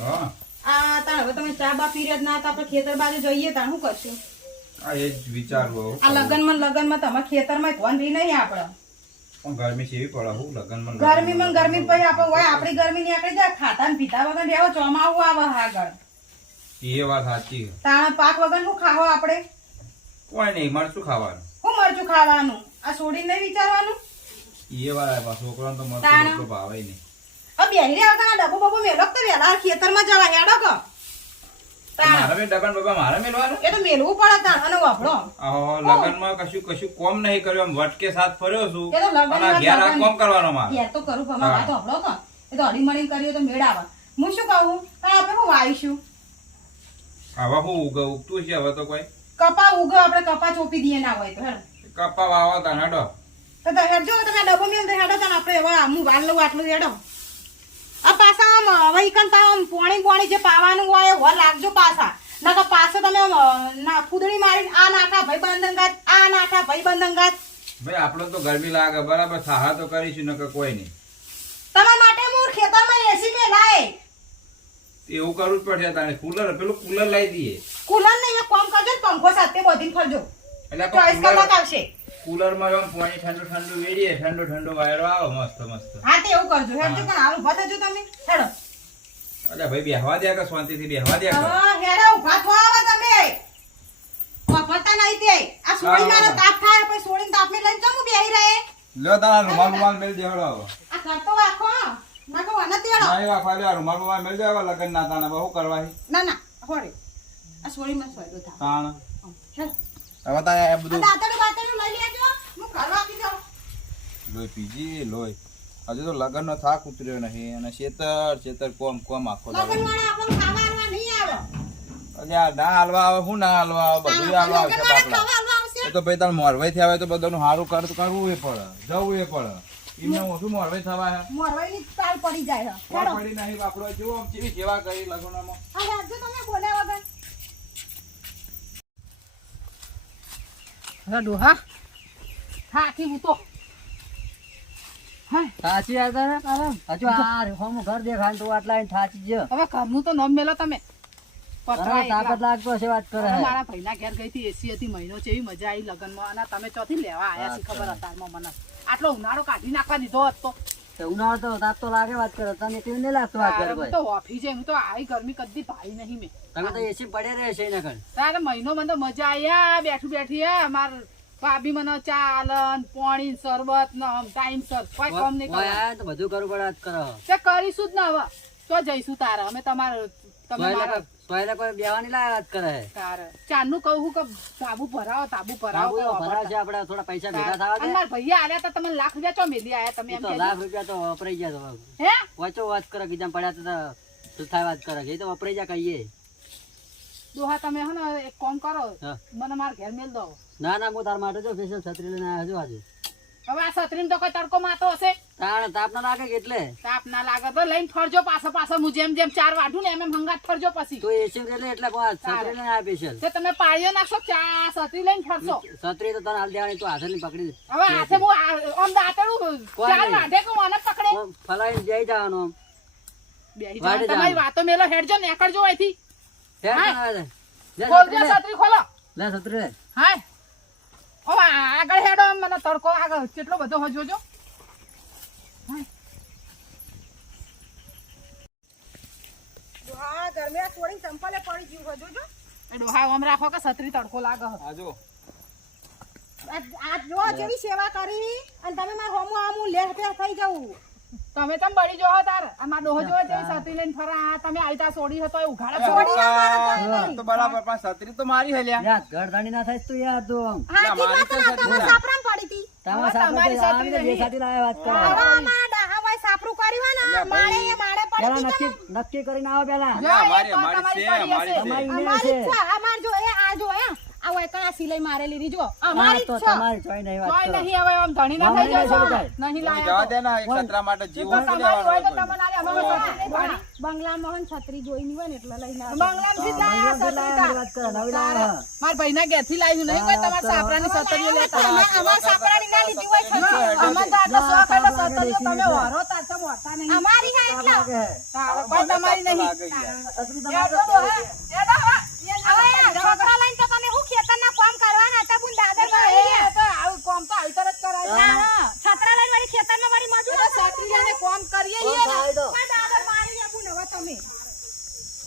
હા આ તાર હવે તમે ચા બા પીરિયડ ના તો આપણે ખેતર બાજુ જઈએ તાર શું કરશું? આ એ જ વિચારવું આ લગનમાં તમારા ખેતરમાં ધોન રહી નહીં આપણે. પણ ગરમી કેવી પડે હું લગનમાં ગરમી પછી આપણે હોય આપણી ગરમી નીકળી જાય ખાતા ને પીતા વગર રહેવો ચોમાવું આવે આગળ. એ વાત સાચી. તાણ પાક વગર શું ખાવો આપણે? કોઈ નહીં મરચું ખાવાનું. શું મરચું ખાવાનું? આ છોડીને નહીં વિચારવાનું? એ વાત છોકરાને તો મરચું તાણ. એટલું ભાવે નહીં. હવે બેહી રહ્યા વગર આ ડબ્બો બબ્બો મેલો તો વેલા ખેતરમાં જવા હેડો કો. તાણ. મારે બી ડબાન બાબા મારે મેલવાનું. એ તો મેલવું પડે તાણ અને વાપરો. આહો લગનમાં કશું કોમ નહીં કર્યું. આમ વટકે સાથ ફર્યો છું એ તો લગનમાં અને ઘેર આ લગન. કોમ કરવાનો મારે. ઘેર તો કરું પણ વાત સાંભળો કો. એ તો હળીમળીને કરીએ તો મેળ આવે. હું શું કહું? પણ આપણે શું વાવીશું? હવે હું ઉગતું છે હવે તો કોઈ કપા ઉગો આપણે કપા ચોપી દઈએ ના હોય તો હેડ. કપા વાવા તા હેડો. તો હેડજો તમે ડબ્બો મેલ દે હેડો તને આપણે હવે હું વાલ લઉં આટલું હેડો. આ પાછા આમ હવે ઈકન આમ પોણી જે પાવાનું હોય એ લાગજો પાછા. નકર પાછો તમે આમ ના ફૂદડી મારીને આ નાખા ભાઈ બંધંગાત આ નાખા ભાઈ બંધંગાત. ભાઈ આપણો તો ગરમી લાગે બરાબર સહાય તો કરીશું નકર કોઈ નહીં. તમારા માટે હું ખેતરમાં એસી મે લાય. એવું કરવું જ પડશે તારે. પેલું કુલર લાવી દઈએ. કુલર નહીં એક કામ કરજો ને પંખો સાથે બધી ફરજો. એટલે 24 કલાક આવશે. કુલરમાં આમ પાણી ઠંડુ વેડીએ ઠંડો વાયરો આવે મસ્ત મસ્ત. હા તે એવું કરજો હેડજો પણ હાલ ઉભા થજો તમે હેડો. અલ્યા ભાઈ બેહવા દે કે શાંતિથી બેહવા દે કે. હવે હેડો ઉભા થો આવા તમે. વાપરતા નહીં તે. આ સોળી મારો તાપ થાય પછી સોળીને તાપને લઈને ચમ બેહી રહે. લ્યો તારા રૂમાલ મેલ દેવડો. આ કરતો વાખો નાકો વના તેડો. નહીં વાપા લ્યો રૂમાલ મેલ દેવા લગન ના તાના બહુ કરવાહી. ના હોરે. આ સોળીમાં સોયડો થા. તાણ હેડ. હવે તા એ બધું દાતડું લઈ લેજો. હું ઘરવા આપી દઉં. લોય પીજી લોય. હજુ તો લગનનો થાક ઉતર્યો નહીં અને શેતર કોમ આખો દાડો. લગનવાળા આપણને ખાવા આલવા નહીં આવે. અલ્યા ના હાલવા આવે હું ના હાલવા આવે બધું હાલવા આવશે લગનવાળા બાપડા. ખાવા આલવા આવશે. એ તો ભાઈ તાર મોરવાઈ થી આવે તો બધાનું સારું કરવું એ પડે જવું એ પડે. એમને ઓછું મોરવાઈ થવા હે મોરવાઈની તાલ પડી જાય હે. કોણ પડી નહીં બાપડો જો આમ કેવી સેવા કરી લગનમાં. આ હેડજો તમે બોલ્યા વગર. હવે ડોહા થાકી હું તો. થાચી હતા ને હજુ આ હોમ ઘર દેખાય તો આટલા આઈને થાચી ગયો. હવે ઘરનું તો નામ મેલો તમે. તારા તાકાત લાગતો છે વાત કરે હવે હે. મારા ભાઈના ઘેર ગઈ હતી એસી હતી મહિનો છે એવી મજા આવી લગનમાં અને તમે ચોથી લેવા આયા છે ખબર અતારમાં મને આટલો ઉનાળો કાઢી નાખવા દીધો હોત તો. તો ઉનાળો તો તાપ તો લાગે વાત કરે તને કેવી નહીં લાગતો વાત કરે હું ભાઈ. તો ઓફી છે હું તો આવી ગરમી કદી ભાઈ નહીં મેં. તમે તો એસી પડે રહે છે ને કણ. તારે મહિનો મને તો મજા આવી આ બેઠી માર ભાભી મને ચાલન પાણી શરબત ને ટાઈમ સર કોઈ કામ નહીં ઓય કરવા. આ તો બધું કરવું પડે વાત કરો. તે કરીશું જ ને હવે તો જઈશું તારે અમે તમે મારા સોયલે કોઈ બેવાની લાગે વાત કરે હે. તારે ચારનું કહું કે તાબુ ભરાવો બાબુ કોઈ ભરાવ છે આપણે થોડા પૈસા ભેગા થવા અને દે. મારા ભૈયા આલ્યા તા તમને લાખ રૂપિયા ચો મેલી આયા તમે ઈ એમ તો કહેજો. લાખ રૂપિયા તો વપરાઈ ગયા તો હે વચો વાત કરે કીધા પડ્યા તો થાય વાત કરે એ તો વપરાઈ જા કહીએ. દોહા તમે હે ને એક કામ કરો હા. મને મારા ઘેર મેલ દો. ના ના હું તાર માટે જો સ્પેશિયલ છત્રી લઈને આવ્યો છું આજે. હવે આ છત્રીને તો કોઈ તડકો માતો હશે તાણ તાપ ના લાગે કે એટલે તાપ ના લાગે તો લઈને ફરજો પાછો હું જેમ ચાર વાઢું ને એમ હંગાત ફરજો પછી તો એસી એટલે એટલે છત્રી લઈને આવ્યા સ્પેશિયલ. તો તમે પાળીઓ નાખશો ચા છત્રી લઈને ફરશો. છત્રી તો તને હાલ દેવાની તું હાથે પકડી હવે હાથે હું આમ દાંતેડું કોઈ ચાર નહીં. વાઢે કે મને પકડે ફલાઈને જઈ જવાનું આમ. બેહી વાઢે જાઓ. તમારી જવાનું. વાતો મેલો હેડજો નેકળજો અહીંથી. હેડ હા. તને આવે. લે ખોલજો છત્રી લે. છત્રી ખોલો. લે છત્રી લે. હા ઓ આગળ હેડો મને તડકો આગળ કેટલો બધો હો જોજો. ડોહા ગરમી થોડી ચંપલે પડી ગયું હો જોજો. એ ડોહા આમ રાખો કે છત્રી તડકો લાગે હો. આજો આ જો જેવી સેવા કરી અને તમે માર હોમું આમું લેહ પેહ થઈ જવું. તમે તમ બળી જો તાર આ માર ડોહો જો જેવી છત્રી લઈને ફરા તમે આલતા સોડી હતો એ ઉઘાડા સોડી તો બરાબર પણ છત્રી તો મારી હલ્યા. યાર ઘરધાણી ના થાય તો યાર તું આમ. હા મારી તો છત્રી ના. સાપરામ પડી હતી. તમારા હવે સાથે તમારી આવીને છત્રી બે નહીં. સાથે લાવ્યા વાત કરે. આવા માં ડાહા ભાઈ સાપરું કર્યું ને અલ્યા ભાઈ. માળે પેલા પડી હતી નક્કી કરીને આવો પેલા. જો એ તો મારી તમારી છે પડી મારી હશે. છે. તમારી ઈને અમારી છે. છે અમાર જો એ આ જો એ આ હોય કાં સિલાઈ મારેલી રહી જો હા, અમારી જ તો છે તમારી ચોઈ નહીં વાત કોઈ કરો. નહીં હવે આમ ધણી ના થઈ નહીં જાય થાય. નહીં જવા લાયા દે ને એક ખતરા માટે જીવ તો નથી તમારી હોય તો લેવાનો તમને આલે અમારે છત્રી નહીં પાડી. બંગલામાં હોય ને છત્રી જોઈની હોય ને એટલે લઈને આવે. બંગલામાંથી જ લાયા છત્રી તાર. વાત કરો, નવી લાયા હા. મારા ભાઈના ઘેરથી લાવ્યું નહીં કોઈ તમારા સાપરાની છત્રીઓ લેતા અમારા સાપરાની ના લીધી હોય છત્રી અમાર તો આટલા શોખ એટલે છત્રીઓ તમે વરો તાર તો મોટા નહીં અમારી હા એટલે લાગે. તારે કોઈ તમારી નહીં લાગે યાર. છત્રી એ તમારે તો હે એ તો હવે છોકરા લઈને તો તમે હું ખેતરના કામ કરવાના હતા બુન દાદર ભાઈ તો આવું કામ તો આવી તરત કરાય છત્રા લઈને વાળી ખેતરમાં વાળી મજૂર છત્રીયાને કામ કરીએ કોણ ઈએ થાય તો? પણ દાદર મારી લે બુન હવે તમે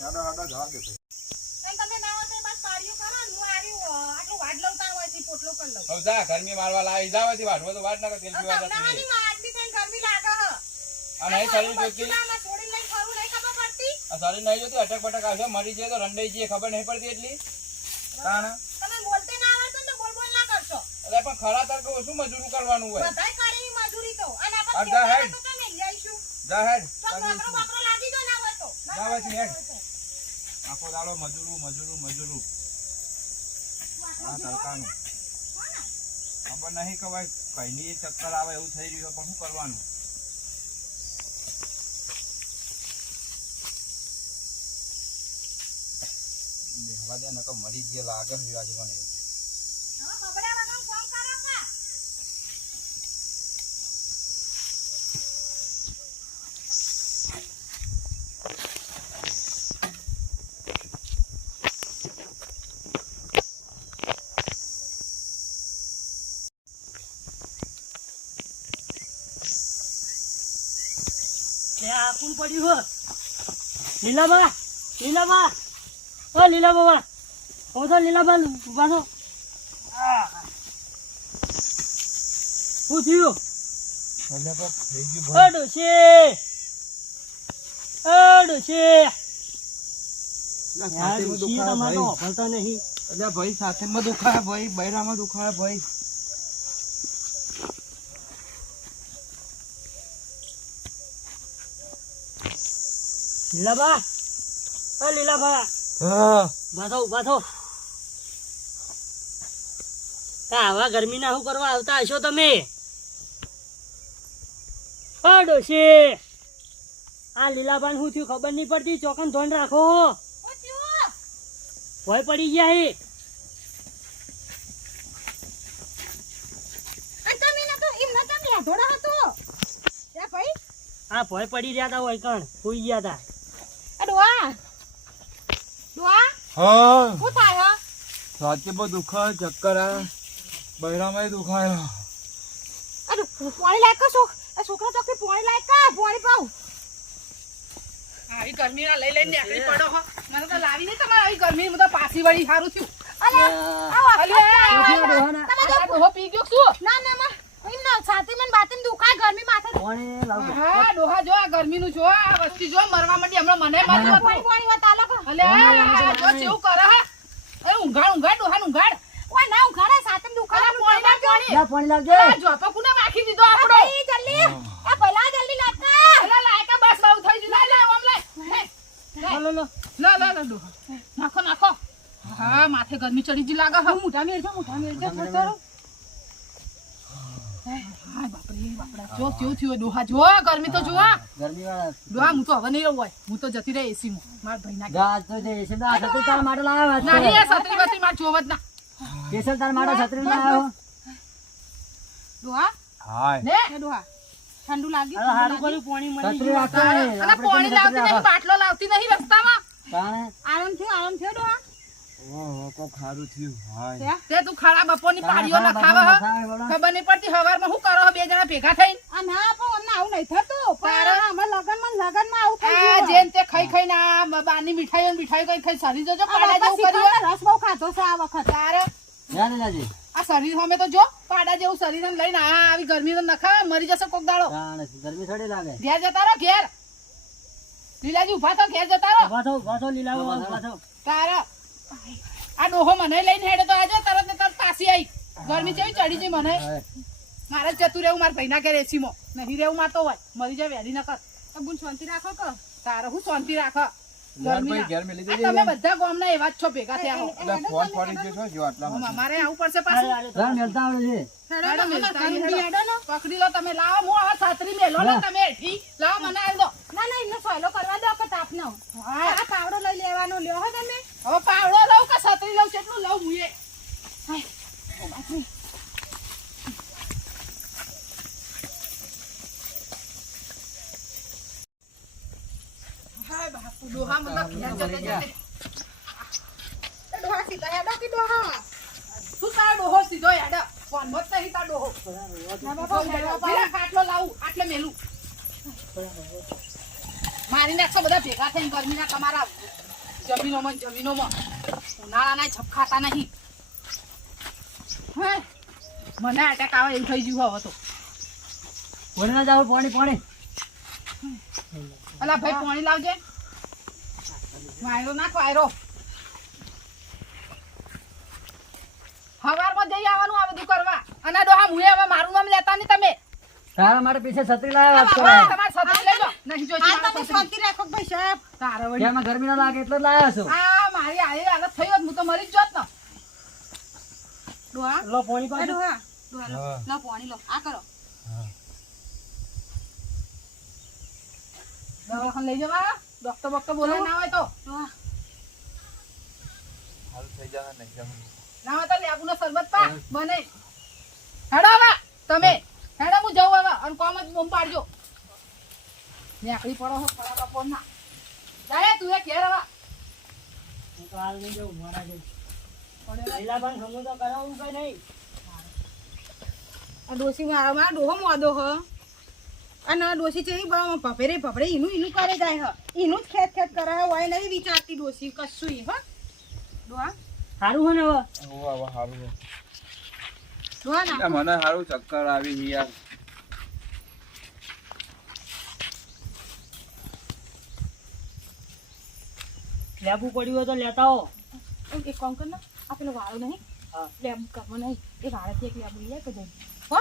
હેડો હેડો જવા દે ભાઈ. તમે ના હોય તો બસ પાડીઓ કરો ને હું આર્યું આટલું વાડ લઉતા હોય થી પોટલો કરી લઉં હવે જા ગરમી મારવા લાવી જાવ છે વાટવો તો વાટ ના તેલ પીવા તમને જતી આની આટલી કઈ ગરમી લાગે હ અને અહીં શરીર જોતી બચ્ચામાં છોડીને લઈને ફરું નહીં ખબર પડતી આ શરીર નહીં જોતી અટક પટક આવશે મરી જાય તો રંડાઈ જઈએ ખબર નહીં પડતી એટલી તાણ તમે બોલતે ના આવડતું તો બોલ બોલ ના કરશો એટલે પણ ખરા તાર કહું શું મજૂરી કરવાનું હોય બધાય કરી મજૂરી તો અને આ આપણે જા ખેતરમાં હેડ. તો તમે લઈ આવીશું જા હેડ તો બાકરો બાકરો લાગી જો ના હોય તો જા પછી હેડ. આખો દાડો મજૂરું આ તડકાનું ખબર નહીં કે ભાઈ કઈની ચક્કર આવે એવું થઈ રહ્યું પણ શું કરવાનું હવા દે નકર મરી ગયા લાગે આજે મને એવું. હા બબડા વગર કોમ કરો કા લે આ કોણ પડ્યું હો? લીલાબા લીલાબા ઓ લીલાબા ઓ તો લીલાબા પાછો શું થયું? એટલે તો થઈ ગયું ઓ ભાઈ. ડોશી ઓ ડોશી એટલે યાર છાતીમાં ડોશી દુખાય તમારે તો ભાઈ. વાપરતા નહીં. એટલે ભાઈ સાથેમાં દુખાય ભાઈ બૈરામાં દુખાય ભાઈ. લીલાબા ઓ લીલાબા બાથો બાથો આવા ગરમીના શું કરવા આવતા હશો તમે? ઓ ડોશી આ લીલાબાન શું થયું ખબર નહીં પડતી. ચોકન ધોન રાખો ઓ થયું ભય પડી ગયા હે. અને તમે ના તો એમ ના તમે ધોડા હતો એ ભાઈ આ ભય પડી રહ્યા હતા હોય કણ સુઈ ગયા હતા. આ ડોઆ ડોઆ હા શું થાય હો છાતીમાં દુખાય ચક્કર આવે બૈરામાં દુખાય. અરે પાણી લાયક છો આ છોકરા તો પાણી લાયક કા પાણી પાઉ આવી ગરમી ના લઈ લઈને નીકળી પડો હો મને તો લાવી નહીં તમારે આવી ગરમી હું તો પાછી વળી સારું થયું અલે તમે તો પી ગયો શું ના ના માં એમ ના છાતી મને બાતીને દુખાય ગરમી માથે કોણે લાવો હા ડોહા જો આ ગરમી નું જો આ વસ્તી જો મરવા માંડી હમણાં મને મારી પાણી પાણી વાત આલો અલે આ જો કેવું કરે હા એ ઊંઘાડ ડોહા ઊંઘાડ ઓય ના ઊંઘાડે છાતી દુખાય પાણી લા પાણી લાવજે. આ જો તો કુને રાખી દીધો આપણો જલ્દી આ પહેલા જલ્દી લાગતા અલે લાયકા બસ બહુ થઈ ગયું લે ઓમ લે લો લો લા ડોહા નાખો નાખો હા માથે ગરમી ચડી જી લાગે હા મોઢા મેલજો થોડો હા બાપરે બાપડા જો કેવું થયું ડોહા જો ગરમી તો જોવા ગરમી વાળા ડોહા હું તો હવે નહીં રહું હોય હું તો જતી રહી એસી માં માર ભાઈ ના ગાજ તો જે છે ના છત્રી તાર માટે લાવ્યા ના છે. એ સતરી બતરી માર જોવત ના કેસર તાર માટે છત્રી લાવ્યો. ડોહા હાય લે એ ડોહા ઠંડુ લાગ્યું અરે હારું કર્યું પાણી મળી છત્રી ગયું. રાખો ને. અને આપણે પાણી કેમ લાવતી છત્રી નહીં બાટલો લાવતી નહીં રસ્તામાં તાણે આરામ થયો ડોહા ઓહો કોક ખારું થયું હાય. તે તું ખાડા બપોરની પાડીઓ તારા નખાવે હ ખાવા બોલો. ખબર નહીં પડતી હવારમાં શું કરો બે જણા ભેગા થઈને આ ના પણ અમને આવું નહીં થતું પણ અમારા લગનમાં આવું થઈ આ ગયું જેન તે ખાઈ ખાઈને આ બાની મીઠાઈઓ ને મીઠાઈ કઈ ખાઈ શરીર જોજો આ પાડા વખત જેવું કર્યું શીખવાનો રસ બહુ ખાધો છે આ વખત તારે જા લીલાજી. આ શરીર સામે તો જો પાડા જેવું શરીર ને લઈને આ આવી ગરમી તો નખા મરી જશે કોક દાડો તાણે ગરમી થોડી લાગે. ઘેર જતા રહો ઘેર લીલાજી ઉભા થો ઘેર જતા રહો વાથો લીલાવો વાથો. તારે આ ડોહો મને લઈને હેડે તો આજો તરત ને તરત પાછી આવી ગરમી જેવી ચડી જઈ મને હવે મારે જ જતું રહેવું મારા ભાઈના ઘેર એસીમાં નહીં રહેવું મારતો હોય મરી જાય વેલી ન કર બુન શાંતિ રાખો કે તારે હું શાંતિ રાખો ભાઈ ઘેર મેલી દેજે. તમે બધા ગામના એવા જ છો ભેગા થયા હો. એટલે ફોન ફોડી ગયો છો જો આટલામાં. અમારે આવું પડશે પાછું. ઘર મેલતા આવડે છે. હેડો, પકડી લો તમે. લાવો હું આ છાત્રી મેલો ને તમે હેઠી. લાવો મને આવી દો. ના ના એમને સોયલો કરવા દો કે તાપનો હા. આ પાવડો લઈ લેવાનો લ્યો હો તમે હવે પાવડો લઉં કે છત્રી લઉં કેટલું લઉં હું એ? હાય બાપુ, ડોહા મતલબ ઘેર જતે જતે. ડોહા સીધા હેડો કે ડોહા શું તારો ડોહો સીધો હેડો? ફોનમાં જ નહીં તારો ડોહો. પેલા ખાટલો લાવું, આટલે મેલું. મારી નાખશો બધા ભેગા થઈને ગરમીના તમારા જમીનોમાં ને જમીનોમાં. ઉનાળાના છપખાતા નહીં. હે, મને અટેક આવે એવું થઈ ગયું હવે તો. કોને ના જાવ પાણી પાણી. અલા ભાઈ પાણી લાવજે. વાયરો નાખ વાયરો. હવારમાં જઈ આવવાનું આ બધું કરવા. અને ડોહા મુએ હવે મારું નામ લેતા નહીં તમે. તારા માટે પીછે છત્રી લાવ્યા વાત બાબા, કરો. તમારે છત્રી લઈ લો. નહીં જોઈતી આ મારે તમે છત્રી. શાંતિ રાખો ભાઈ સાહેબ તારા વળી. કેમાં ગરમી ના લાગે એટલે જ લાવ્યા છો. આ મારી આવી હાલત થઈ હોત હું તો મરી જ જોત ને. ડોહા લો પાણી એ પાણી. ડોહા ડોહા લો હા. લો પાણી લો આ કરો દવાખાને લઈ જવા. ડોક્ટર બોક્ટર બોલાય ના હોય તો. ડોહા હારું થઈ જશે નહીં જમવું. ના હોય તો લેબુનો શરબત પા બને. હેડો હવે તમે. હેડો હું જઉં હવે. અને કોમ જ બૂમ પાડજો. નેકળી પડો હો ખરાબ ફોન ના. જાય તું એ ઘેર હવે. હું તો હાલ નહીં જવું મારા જઈ. લીલાબાન સમજુ તો કરાવું કઈ નહીં. આ ડોસી મારા ડોહો મોદો હ અને ડોસી છે ભપેરે ભપડે ઈનું કરે જાય હ ઈનું જ ખેત ખેત કરે હોય નહીં વિચારતી ડોસી કશું હ ડોહા સારું હોય ને હવે. હોવે, હવે હારું છે. ડોહા એટલે ના મને હારું ચક્કર આવી છે યાર. લેબુ પડ્યું હોય તો લેતા આવો. એક કામ કર ને આ પેલો વાળો નહીં હા. લેબ કરવો નહીં એ વાળાથી એક લેબુ લઈ કે જઈ હો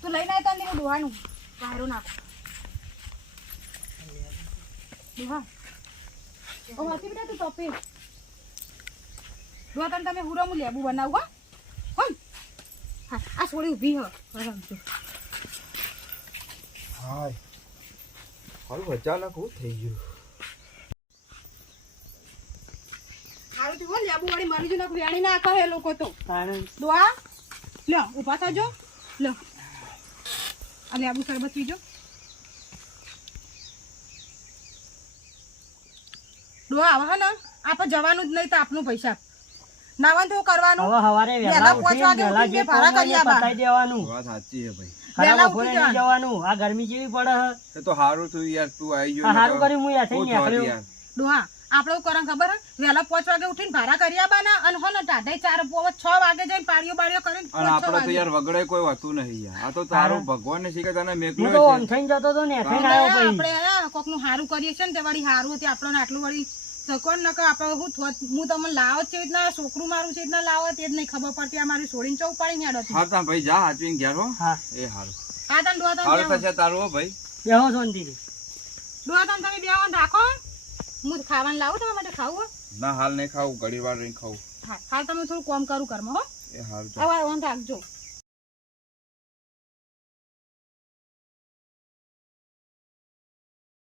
તું લઈને આવતા ને ડોહાનું વાયરો નાખો ડોહા ઓ વાસી બેટા તું ટોપી ડોહા તને તમે હુરો હું લેબુ બનાવું હો હા આ છોડી ઊભી હ બરાબર હાય હારું અચાનક હું થઈ ગયું. હારું તો હો લેબુ વાળી મરી જુ વેણી નાખે એ લોકો તો તાણે ડોહા લ્યો ઊભા થાજો લ્યો આ લેબુ શરબત પીજો ડોહા હવે ને આપણે જવાનું જ નહીં તો આપનું પૈસા નાવાનું તો કરવાનું હવે સવારે વહેલા વહેલા પાંચ વાગે ઉઠીને વહેલા ઉઠીને જે ભાડા કામ હોય કરી એ આવા. પતાઈ દેવાનું. વાત સાચી છે ભાઈ. વહેલા ખરાબ બપોરે ઉઠી નહીં જવાનું. આ ગરમી જેવી પડે છે. એ તો હારું થયું યાર તું આવી ગયો. આ હારું કર્યું હું યાર બહુ થઈને જોવાતી નીકળ્યો. યાર. ડોહા આપણે એવું કરવાનું ખબર હે વહેલા 5 વાગે ઉઠીને ભાડા કરી આવાના અને હો ને ટાઢે 4 પોવા 6 વાગે જઈને પાડીઓ બાડીઓ કરીને અને 5-6 આપણે તો વાગે યાર વગડે કોઈ હોતું નહીં યાર. આ તો તારું ભગવાન ને શીખે તને હું મેકલ્યો તો છે. हाँ। આમ થઈને જતો હતો ને થઈને આવ્યો પછી. આપણે કોકનું સારું કરીએ છે ને તે વળી સારું હતી આપણને આટલું વળી કોણ નકર આપણે હું હું તમને લાવો છે રીતના છોકરું મારું છે રીતના લાવો તે જ નહીં ખબર પડતી આ મારી છોડીને ચૌ પાડીને હેડો હતી હા તા ભાઈ જા હાચવીને ઘેર હો. હા એ હારું. આ તને ડોહા હારું તમે થશે તારું હો ભાઈ. બેહો શાંતિથી. ડોહા તમે બેવાનું રાખો હું ખાવાનું લાવું તમારા માટે ખાવું ના હાલ નહીં ખાવું ઘડી વાર રહીને ખાવું. હા હાલ તમે થોડું કોમ કરું ઘરમાં હો એ હારું ચાલ. હવે ઓન રાખજો